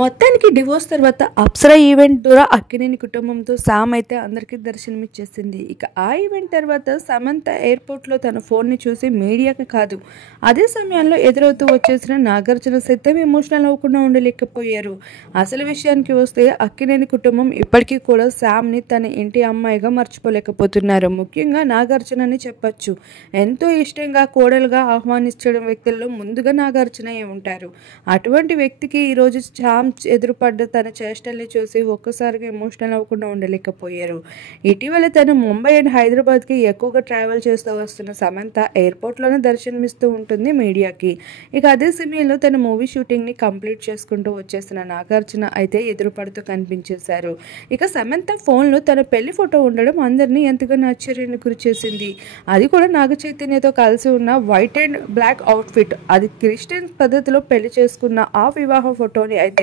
మొత్తానికి డివోర్స్ తర్వాత అప్సరా ఈవెంట్ ద్వారా అక్కినేని కుటుంబంతో సామ్ అయితే అందరికీ దర్శనమిచ్చేసింది. ఇక ఆ ఈవెంట్ తర్వాత సమంత ఎయిర్పోర్ట్లో తన ఫోన్ని చూసి మీడియాకి కాదు, అదే సమయంలో ఎదురవుతూ వచ్చేసిన నాగార్జున సైతం ఎమోషనల్ అవ్వకుండా ఉండలేకపోయారు. అసలు విషయానికి వస్తే అక్కినేని కుటుంబం ఇప్పటికీ కూడా సామ్ని తన ఇంటి అమ్మాయిగా మర్చిపోలేకపోతున్నారు. ముఖ్యంగా నాగార్జున అని చెప్పచ్చు. ఎంతో ఇష్టంగా కోడలుగా ఆహ్వానించడం వ్యక్తుల్లో ముందుగా నాగార్జునయే ఉంటారు. అటువంటి వ్యక్తికి ఈరోజు ఎదురుపడ్డ తన చేష్టల్ని చూసి ఒక్కసారిగా ఎమోషనల్ అవ్వకుండా ఉండలేకపోయారు. ఇటీవల తను ముంబై అండ్ హైదరాబాద్కి ఎక్కువగా ట్రావెల్ చేస్తూ వస్తున్న సమంత ఎయిర్పోర్ట్లోనే దర్శనమిస్తూ ఉంటుంది మీడియాకి. ఇక అదే సమయంలో తన మూవీ షూటింగ్ని కంప్లీట్ చేసుకుంటూ వచ్చేసిన నాగార్జున అయితే ఎదురుపడుతూ కనిపించేశారు. ఇక సమంత ఫోన్లో తన పెళ్లి ఫోటో ఉండడం అందరినీ ఎంతగానో ఆశ్చర్యానికి గురి చేసింది. అది కూడా నాగ చైతన్యతో కలిసి ఉన్న వైట్ అండ్ బ్లాక్ అవుట్ఫిట్. అది క్రిస్టియన్ పద్ధతిలో పెళ్లి చేసుకున్న ఆ వివాహ ఫోటోని అయితే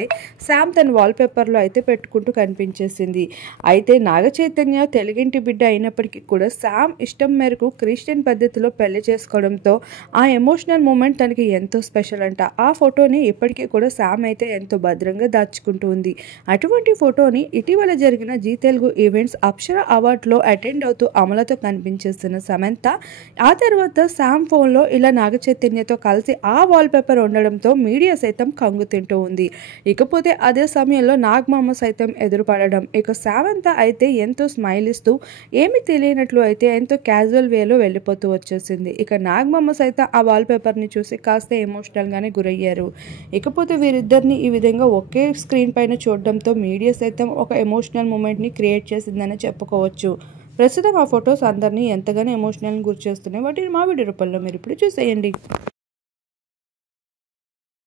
శామ్ తన వాల్పేపర్లో అయితే పెట్టుకుంటూ కనిపించేసింది. అయితే నాగ చైతన్య తెలుగింటి బిడ్డ అయినప్పటికీ కూడా శామ్ ఇష్టం మేరకు క్రిస్టియన్ పద్ధతిలో పెళ్లి చేసుకోవడంతో ఆ ఎమోషనల్ మూమెంట్ తనకి ఎంతో స్పెషల్ అంట. ఆ ఫోటోని ఇప్పటికీ కూడా శామ్ అయితే ఎంతో భద్రంగా దాచుకుంటూ ఉంది. అటువంటి ఫోటోని ఇటీవల జరిగిన జీ తెలుగు ఈవెంట్స్ అప్సరా అవార్డులో అటెండ్ అవుతూ అమలతో కనిపించేస్తున్న సమంత ఆ తర్వాత శామ్ ఫోన్లో ఇలా నాగ చైతన్యతో కలిసి ఆ వాల్పేపర్ ఉండడంతో మీడియా సైతం కంగు తింటూ ఉంది. ఇకపోతే అదే సమయంలో నాగమామ సైతం ఎదురుపడడం, ఇక సమంత అయితే ఎంతో స్మైల్ ఇస్తూ ఏమీ తెలియనట్లు అయితే ఎంతో క్యాజువల్ వేలో వెళ్ళిపోతూ వచ్చేసింది. ఇక నాగమామ సైతం ఆ వాల్పేపర్ని చూసి కాస్త ఎమోషనల్గానే గురయ్యారు. ఇకపోతే వీరిద్దరిని ఈ విధంగా ఒకే స్క్రీన్ పైన చూడడంతో మీడియా సైతం ఒక ఎమోషనల్ మూమెంట్ని క్రియేట్ చేసిందని చెప్పుకోవచ్చు. ప్రస్తుతం ఆ ఫొటోస్ అందరినీ ఎంతగానో ఎమోషనల్ని గురి చేస్తున్నాయి. వాటిని మా వీడియో రూపంలో మీరు ఇప్పుడు చూసేయండి.